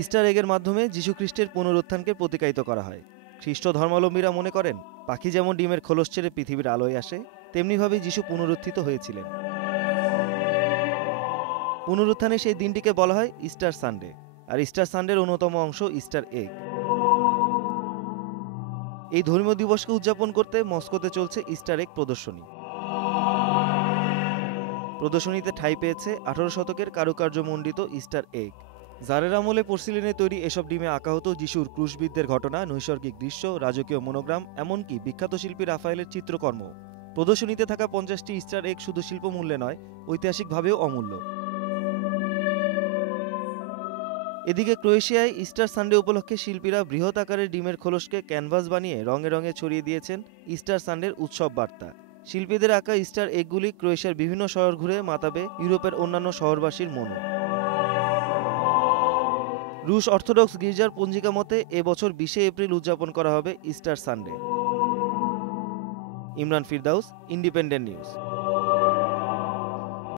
Easter এগের মাধ্যমে যীশুখ্রিস্টের পুনরুত্থানকে প্রতিকায়িত করা হয়। খ্রিস্ট ধর্মাবলম্বীরা মনে করেন পাখি যেমন ডিমের খোলস ছেড়ে পৃথিবীর আলোয় আসে, তেমনিভাবে যীশু পুনরুত্থিত হয়েছিলেন। পুনরুত্থানে সেই দিনটিকে বলা হয় ইস্টার সানডে, আর ইস্টার সানডের অন্যতম অংশ ইস্টার এগ। এই ধর্মীয় দিবসকে উদযাপন করতে মস্কোতে চলছে ইস্টার এগ প্রদর্শনী। প্রদর্শনীতে ঠাঁই পেয়েছে 18 শতকের কারুকার্যমণ্ডিত ইস্টার এগ। জারের আমলে পোর্সিলিনে তৈরি এসব ডিমে আঁকা হতো যিশুর ক্রুশবিদ্ধের ঘটনা, নৈসর্গিক দৃশ্য, রাজকীয় মনোগ্রাম, এমনকি বিখ্যাত শিল্পী রাফায়েলের চিত্রকর্ম। প্রদর্শনীতে থাকা 50টি ইস্টার এগ শুধু শিল্পমূল্যে নয়, ঐতিহাসিকভাবেও অমূল্য। এদিকে ক্রোয়েশিয়ায় ইস্টার সানডে উপলক্ষে শিল্পীরা বৃহৎ আকারের ডিমের খোলসকে ক্যানভাস বানিয়ে রঙে রঙে ছড়িয়ে দিয়েছেন ইস্টার সানডের উৎসব বার্তা। শিল্পীদের আঁকা ইস্টার এগগুলি ক্রোয়েশিয়ার বিভিন্ন শহর ঘুরে মাতাবে ইউরোপের অন্যান্য শহরবাসীর মনও। রুশ অর্থোডক্স গির্জার পঞ্জিকা মতে এবছর 20 এপ্রিল উদযাপন করা হবে Easter Sunday. Imran Firdaus, Independent news.